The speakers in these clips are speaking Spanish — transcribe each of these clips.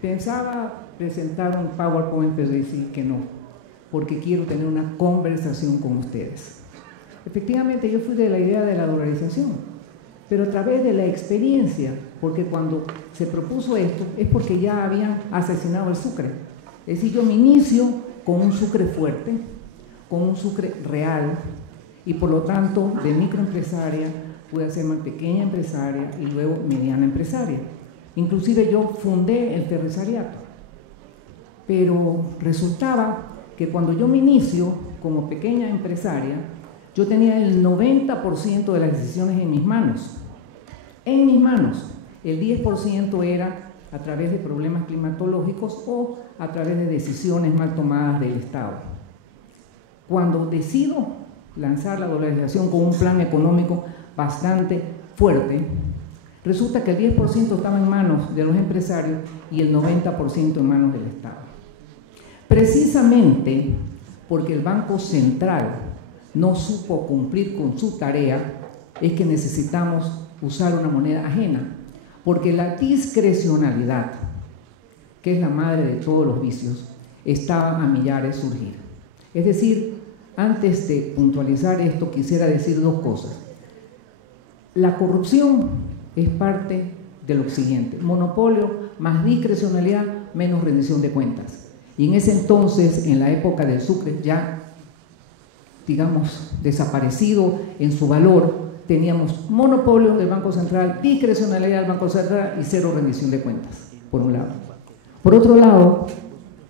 Pensaba presentar un PowerPoint, pero decir que no, porque quiero tener una conversación con ustedes. Efectivamente, yo fui de la idea de la dolarización, pero a través de la experiencia, porque cuando se propuso esto es porque ya habían asesinado el sucre. Es decir, yo me inicio con un sucre fuerte, con un sucre real, y por lo tanto de microempresaria pude hacerme pequeña empresaria y luego mediana empresaria. Inclusive yo fundé el terresariato, pero resultaba que cuando yo me inicio como pequeña empresaria, yo tenía el 90% de las decisiones en mis manos. En mis manos. El 10% era a través de problemas climatológicos o a través de decisiones mal tomadas del Estado. Cuando decido lanzar la dolarización con un plan económico bastante fuerte, resulta que el 10% estaba en manos de los empresarios y el 90% en manos del Estado. Precisamente porque el Banco Central no supo cumplir con su tarea, es que necesitamos usar una moneda ajena, porque la discrecionalidad, que es la madre de todos los vicios, estaba a millares surgir. Es decir, antes de puntualizar esto, quisiera decir dos cosas. La corrupción es parte de lo siguiente: monopolio más discrecionalidad menos rendición de cuentas. Y en ese entonces, en la época del sucre, ya, digamos, desaparecido en su valor, teníamos monopolio del Banco Central, discrecionalidad del Banco Central y cero rendición de cuentas, por un lado. Por otro lado,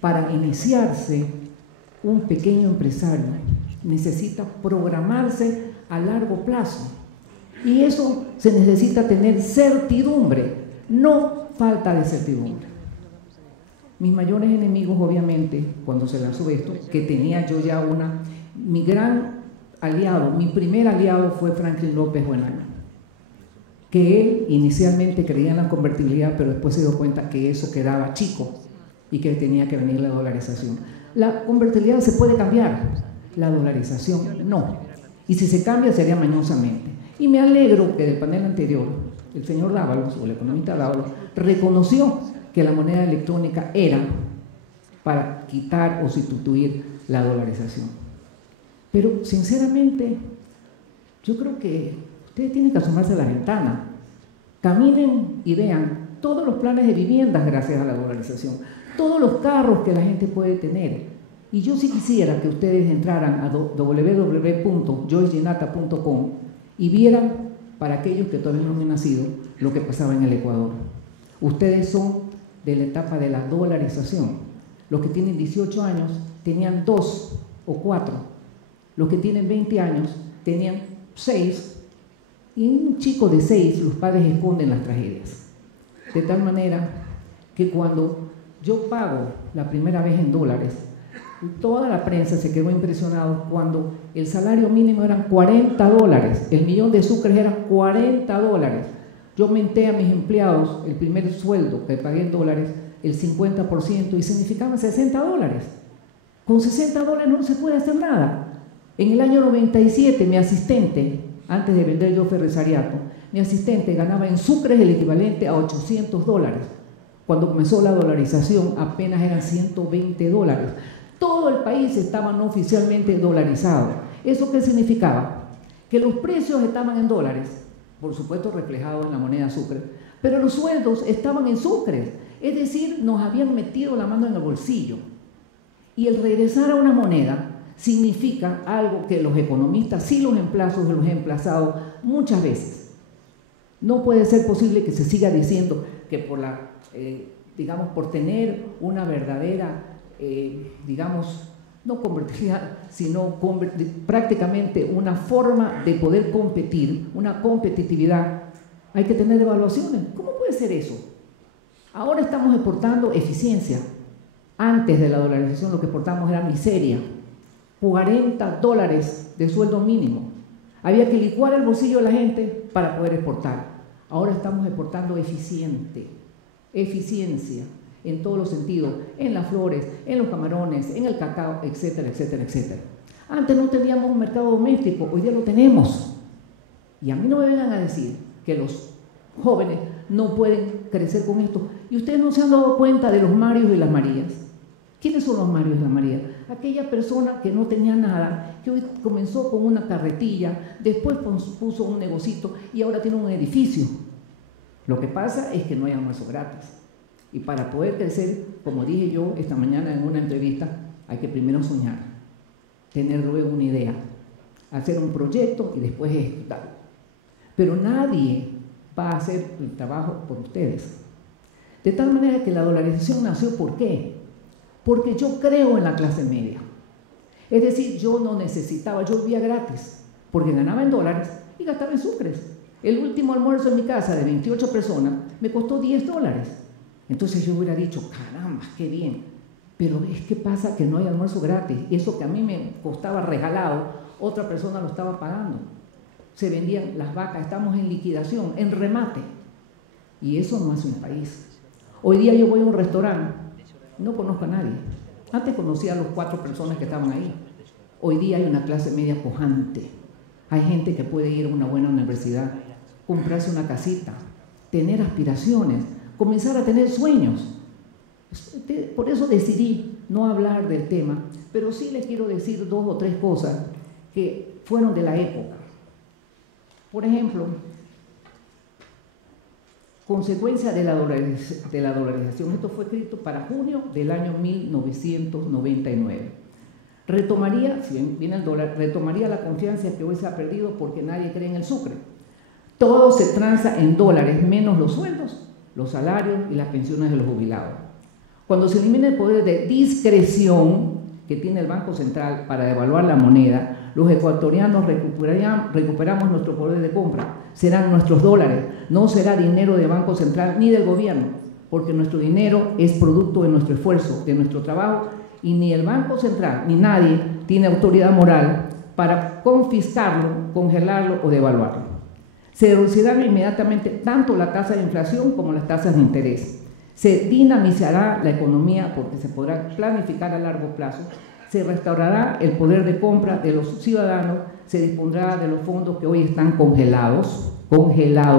para iniciarse, un pequeño empresario necesita programarse a largo plazo. Y eso se necesita tener certidumbre, no falta de certidumbre. Mis mayores enemigos, obviamente, cuando se lanzó esto, que tenía yo ya mi gran aliado, mi primer aliado fue Franklin López Buenaño, que él inicialmente creía en la convertibilidad, pero después se dio cuenta que eso quedaba chico y que tenía que venir la dolarización. La convertibilidad se puede cambiar, la dolarización no. Y si se cambia sería mañosamente. Y me alegro que del panel anterior, el señor Dávalos, o el economista Dávalos, reconoció que la moneda electrónica era para quitar o sustituir la dolarización. Pero, sinceramente, yo creo que ustedes tienen que asomarse a la ventana, caminen y vean todos los planes de viviendas gracias a la dolarización, todos los carros que la gente puede tener. Y yo sí quisiera que ustedes entraran a www.joyceginata.com y vieran, para aquellos que todavía no han nacido, lo que pasaba en el Ecuador. Ustedes son de la etapa de la dolarización. Los que tienen 18 años tenían 2 o 4. Los que tienen 20 años tenían 6. Y un chico de 6, los padres esconden las tragedias. De tal manera que cuando yo pago la primera vez en dólares, toda la prensa se quedó impresionado cuando el salario mínimo eran $40, el millón de sucres eran $40. Yo menté a mis empleados el primer sueldo que pagué en dólares, el 50%, y significaba $60. Con $60 no se puede hacer nada. En el año 97, mi asistente, antes de vender yo Ferresariato, mi asistente ganaba en sucres el equivalente a $800. Cuando comenzó la dolarización apenas eran $120. Todo el país estaba no oficialmente dolarizado. ¿Eso qué significaba? Que los precios estaban en dólares, por supuesto reflejados en la moneda sucre, pero los sueldos estaban en sucres, es decir, nos habían metido la mano en el bolsillo. Y el regresar a una moneda significa algo que los economistas sí los he emplazado muchas veces. No puede ser posible que se siga diciendo que por por tener una verdadera, no convertibilidad, sino prácticamente una forma de poder competir, una competitividad, hay que tener evaluaciones. ¿Cómo puede ser eso? Ahora estamos exportando eficiencia. Antes de la dolarización lo que exportamos era miseria. $40 de sueldo mínimo. Había que licuar el bolsillo de la gente para poder exportar. Ahora estamos exportando eficiencia en todos los sentidos, en las flores, en los camarones, en el cacao, etcétera, etcétera, etcétera. Antes no teníamos un mercado doméstico, hoy día lo tenemos. Y a mí no me vengan a decir que los jóvenes no pueden crecer con esto. Y ustedes no se han dado cuenta de los Marios y las Marías. ¿Quiénes son los Marios y las Marías? Aquella persona que no tenía nada, que hoy comenzó con una carretilla, después puso un negocito y ahora tiene un edificio. Lo que pasa es que no hay almuerzo gratis. Y para poder crecer, como dije yo esta mañana en una entrevista, hay que primero soñar, tener luego una idea, hacer un proyecto y después ejecutarlo. Pero nadie va a hacer el trabajo por ustedes. De tal manera que la dolarización nació, ¿por qué? Porque yo creo en la clase media. Es decir, yo no necesitaba, yo vivía gratis, porque ganaba en dólares y gastaba en sucres. El último almuerzo en mi casa de 28 personas me costó $10. Entonces yo hubiera dicho, caramba, qué bien. Pero es que pasa que no hay almuerzo gratis. Eso que a mí me costaba regalado, otra persona lo estaba pagando. Se vendían las vacas, estamos en liquidación, en remate. Y eso no hace un país. Hoy día yo voy a un restaurante, no conozco a nadie. Antes conocía a las 4 personas que estaban ahí. Hoy día hay una clase media pujante. Hay gente que puede ir a una buena universidad, comprarse una casita, tener aspiraciones, comenzar a tener sueños. Por eso decidí no hablar del tema, pero sí les quiero decir 2 o 3 cosas que fueron de la época. Por ejemplo, consecuencia de la dolarización. Esto fue escrito para junio del año 1999. Retomaría, si bien viene el dólar, retomaría la confianza que hoy se ha perdido porque nadie cree en el sucre. Todo se transa en dólares, menos los sueldos, los salarios y las pensiones de los jubilados. Cuando se elimina el poder de discreción que tiene el Banco Central para devaluar la moneda, los ecuatorianos recuperamos nuestro poder de compra. Serán nuestros dólares, no será dinero del Banco Central ni del gobierno, porque nuestro dinero es producto de nuestro esfuerzo, de nuestro trabajo, y ni el Banco Central ni nadie tiene autoridad moral para confiscarlo, congelarlo o devaluarlo. Se reducirá inmediatamente tanto la tasa de inflación como las tasas de interés. Se dinamizará la economía porque se podrá planificar a largo plazo. Se restaurará el poder de compra de los ciudadanos. Se dispondrá de los fondos que hoy están congelados,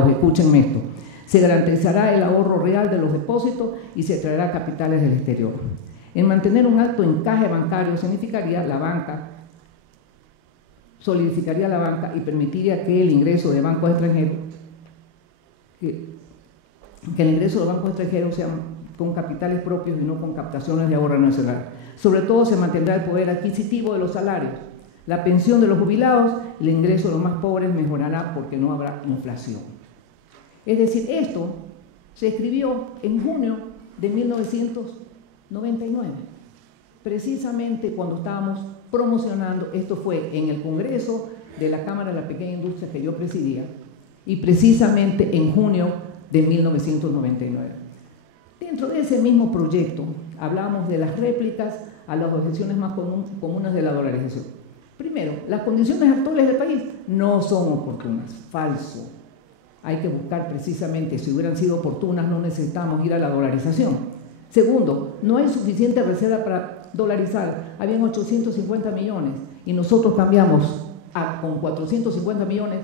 escúchenme esto. Se garantizará el ahorro real de los depósitos y se traerá capitales del exterior. En mantener un alto encaje bancario significaría la banca, solidificaría la banca y permitiría que el ingreso de bancos extranjeros, que el ingreso de bancos extranjeros sea con capitales propios y no con captaciones de ahorro nacional. Sobre todo se mantendrá el poder adquisitivo de los salarios, la pensión de los jubilados, el ingreso de los más pobres mejorará porque no habrá inflación. Es decir, esto se escribió en junio de 1999, precisamente cuando estábamos promocionando, esto fue en el Congreso de la Cámara de la Pequeña Industria que yo presidía, y precisamente en junio de 1999. Dentro de ese mismo proyecto hablamos de las réplicas a las objeciones más comunes de la dolarización. Primero, las condiciones actuales del país no son oportunas, falso. Hay que buscar precisamente, si hubieran sido oportunas, no necesitamos ir a la dolarización. Segundo, no hay suficiente reserva para dolarizar. Habían 850 millones y nosotros cambiamos con 450 millones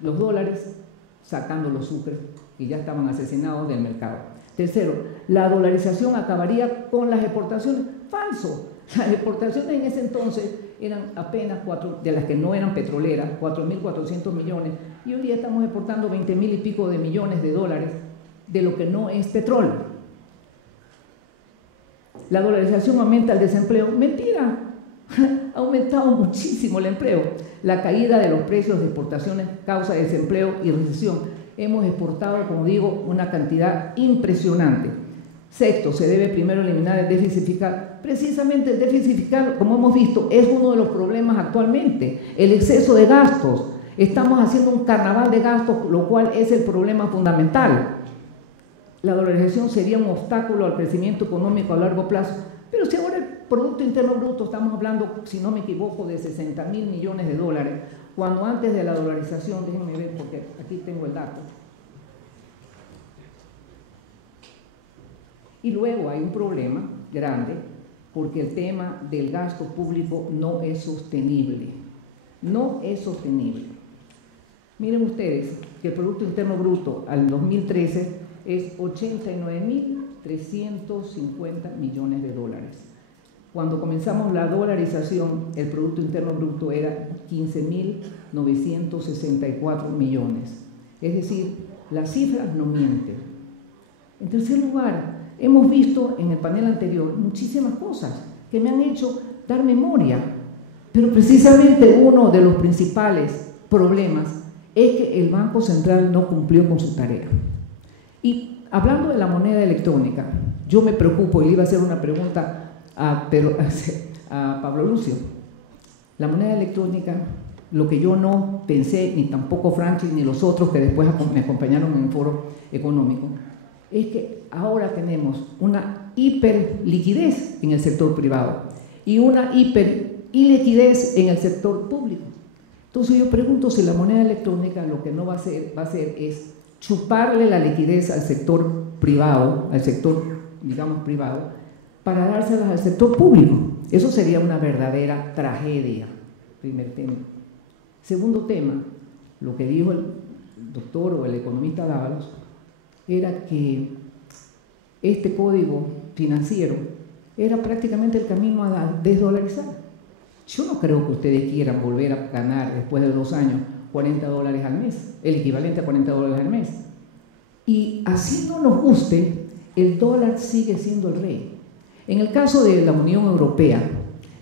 los dólares, sacando los sucres que ya estaban asesinados del mercado. Tercero, la dolarización acabaría con las exportaciones. Falso. Las exportaciones en ese entonces eran apenas 4, de las que no eran petroleras, 4.400 millones, y hoy día estamos exportando 20.000 y pico de millones de dólares de lo que no es petróleo. La dolarización aumenta el desempleo. Mentira, ha aumentado muchísimo el empleo. La caída de los precios de exportaciones causa desempleo y recesión. Hemos exportado, como digo, una cantidad impresionante. Sexto, se debe primero eliminar el déficit fiscal. Precisamente el déficit fiscal, como hemos visto, es uno de los problemas actualmente, el exceso de gastos. Estamos haciendo un carnaval de gastos, lo cual es el problema fundamental. La dolarización sería un obstáculo al crecimiento económico a largo plazo. Pero si ahora el Producto Interno Bruto, estamos hablando, si no me equivoco, de 60.000 millones de dólares, cuando antes de la dolarización, déjenme ver porque aquí tengo el dato. Y luego hay un problema grande porque el tema del gasto público no es sostenible. No es sostenible. Miren ustedes que el Producto Interno Bruto al 2013 es 89.350 millones de dólares. Cuando comenzamos la dolarización, el Producto Interno Bruto era 15.964 millones. Es decir, las cifras no mienten. En tercer lugar, hemos visto en el panel anterior muchísimas cosas que me han hecho dar memoria, pero precisamente uno de los principales problemas es que el Banco Central no cumplió con su tarea. Y hablando de la moneda electrónica, yo me preocupo, y le iba a hacer una pregunta a Pablo Lucio. La moneda electrónica, lo que yo no pensé, ni tampoco Franklin, ni los otros que después me acompañaron en el foro económico, es que ahora tenemos una hiperliquidez en el sector privado y una hiperiliquidez en el sector público. Entonces yo pregunto si la moneda electrónica lo que no va a hacer es chuparle la liquidez al sector privado, al sector, digamos, privado, para dárselas al sector público. Eso sería una verdadera tragedia, primer tema. Segundo tema, lo que dijo el doctor o el economista Dávalos, era que este código financiero era prácticamente el camino a desdolarizar. Yo no creo que ustedes quieran volver a ganar después de 2 años $40 al mes, el equivalente a $40 al mes. Y así no nos guste, el dólar sigue siendo el rey. En el caso de la Unión Europea,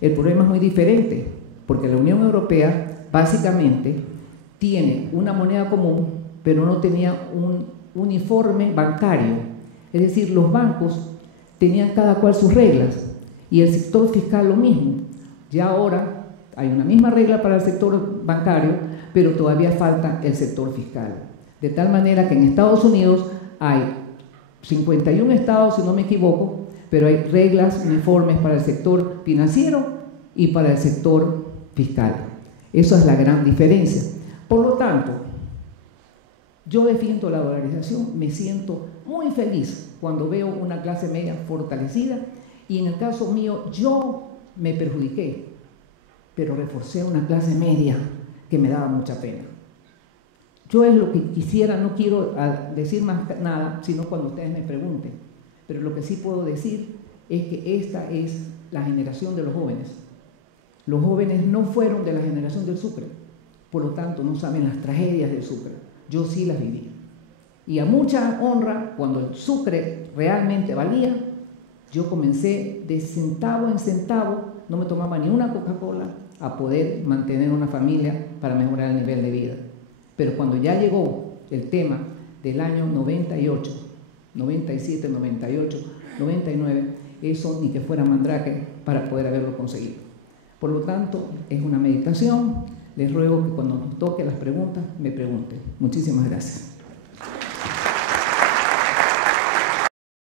el problema es muy diferente, porque la Unión Europea básicamente tiene una moneda común, pero no tenía un uniforme bancario. Es decir, los bancos tenían cada cual sus reglas y el sector fiscal lo mismo. Ya ahora hay una misma regla para el sector bancario, pero todavía falta el sector fiscal. De tal manera que en Estados Unidos hay 51 estados, si no me equivoco, pero hay reglas uniformes para el sector financiero y para el sector fiscal. Esa es la gran diferencia. Por lo tanto, yo defiendo la dolarización, me siento muy feliz cuando veo una clase media fortalecida y en el caso mío yo me perjudiqué, pero reforcé una clase media que me daba mucha pena. Yo es lo que quisiera, no quiero decir más nada, sino cuando ustedes me pregunten, pero lo que sí puedo decir es que esta es la generación de los jóvenes. Los jóvenes no fueron de la generación del Sucre, por lo tanto no saben las tragedias del Sucre. Yo sí las viví. Y a mucha honra, cuando el Sucre realmente valía, yo comencé de centavo en centavo, no me tomaba ni una Coca-Cola, a poder mantener una familia para mejorar el nivel de vida. Pero cuando ya llegó el tema del año 98, 97, 98, 99, eso ni que fuera mandrake para poder haberlo conseguido. Por lo tanto, es una meditación. Les ruego que cuando nos toque las preguntas, me pregunten. Muchísimas gracias.